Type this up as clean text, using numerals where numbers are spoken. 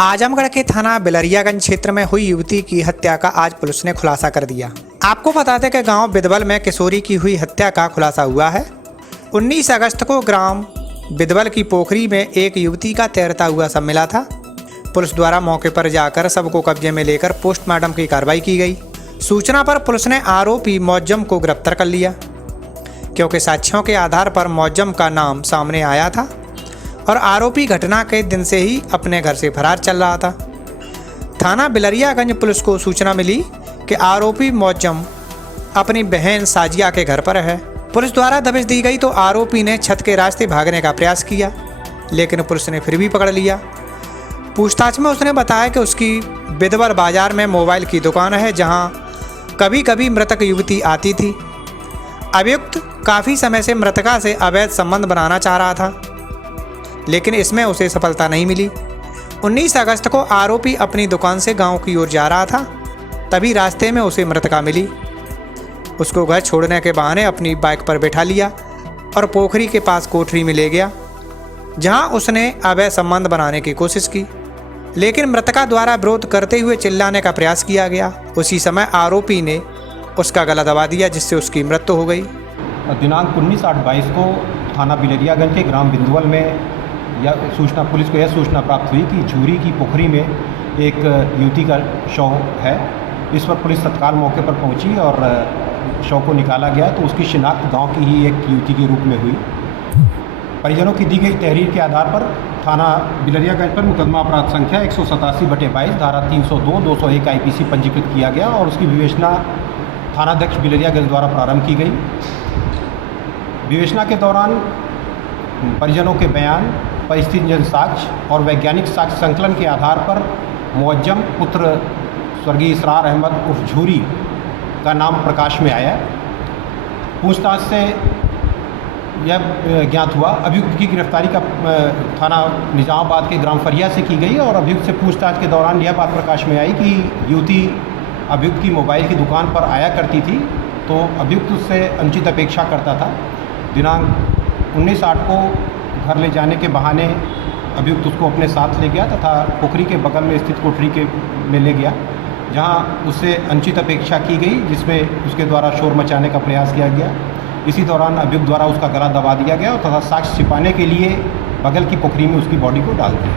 आजमगढ़ के थाना बिलरियागंज क्षेत्र में हुई युवती की हत्या का आज पुलिस ने खुलासा कर दिया। आपको बता दें कि गांव बिदवल में किशोरी की हुई हत्या का खुलासा हुआ है। 19 अगस्त को ग्राम बिदवल की पोखरी में एक युवती का तैरता हुआ शव मिला था। पुलिस द्वारा मौके पर जाकर शव को कब्जे में लेकर पोस्टमार्टम की कार्रवाई की गई। सूचना पर पुलिस ने आरोपी मौजम को गिरफ्तार कर लिया, क्योंकि साक्ष्यों के आधार पर मौजम का नाम सामने आया था और आरोपी घटना के दिन से ही अपने घर से फरार चल रहा था। थाना बिलरियागंज पुलिस को सूचना मिली कि आरोपी मौजम अपनी बहन साजिया के घर पर है। पुलिस द्वारा दबिश दी गई तो आरोपी ने छत के रास्ते भागने का प्रयास किया, लेकिन पुलिस ने फिर भी पकड़ लिया। पूछताछ में उसने बताया कि उसकी बिदवल बाजार में मोबाइल की दुकान है, जहां कभी कभी मृतक युवती आती थी। अभियुक्त काफ़ी समय से मृतका से अवैध संबंध बनाना चाह रहा था, लेकिन इसमें उसे सफलता नहीं मिली। 19 अगस्त को आरोपी अपनी दुकान से गांव की ओर जा रहा था, तभी रास्ते में उसे मृतका मिली। उसको घर छोड़ने के बहाने अपनी बाइक पर बैठा लिया और पोखरी के पास कोठरी में ले गया, जहां उसने अवैध संबंध बनाने की कोशिश की, लेकिन मृतका द्वारा विरोध करते हुए चिल्लाने का प्रयास किया गया। उसी समय आरोपी ने उसका गला दबा दिया, जिससे उसकी मृत्यु हो गई। दिनांक 19/8/22 को थाना बिलरियागंज के ग्राम बिंदुवल में पुलिस को यह सूचना प्राप्त हुई कि झूरी की पोखरी में एक युवती का शव है। इस पर पुलिस तत्काल मौके पर पहुंची और शव को निकाला गया, तो उसकी शिनाख्त गांव की ही एक युवती के रूप में हुई। परिजनों की दी गई तहरीर के आधार पर थाना बिलरियागंज पर मुकदमा अपराध संख्या 187/22 धारा 302, 201 IPC पंजीकृत किया गया और उसकी विवेचना थानाध्यक्ष बिलरियागंज द्वारा प्रारंभ की गई। विवेचना के दौरान परिजनों के बयान, परिस्थितिजन्य साक्ष्य और वैज्ञानिक साक्ष्य संकलन के आधार पर मुअज्जम पुत्र स्वर्गीय इसरार अहमद उर्फ झूरी का नाम प्रकाश में आया। पूछताछ से यह ज्ञात हुआ अभियुक्त की गिरफ्तारी का थाना निजामाबाद के ग्राम फरिया से की गई और अभियुक्त से पूछताछ के दौरान यह बात प्रकाश में आई कि युवती अभियुक्त की मोबाइल की दुकान पर आया करती थी, तो अभियुक्त उससे अनुचित अपेक्षा करता था। दिनांक 19/8 को घर ले जाने के बहाने अभियुक्त उसको अपने साथ ले गया तथा पोखरी के बगल में स्थित कोठरी में ले गया, जहां उससे अनुचित अपेक्षा की गई, जिसमें उसके द्वारा शोर मचाने का प्रयास किया गया। इसी दौरान अभियुक्त द्वारा उसका गला दबा दिया गया तथा साक्ष्य छिपाने के लिए बगल की पोखरी में उसकी बॉडी को डाल दिया।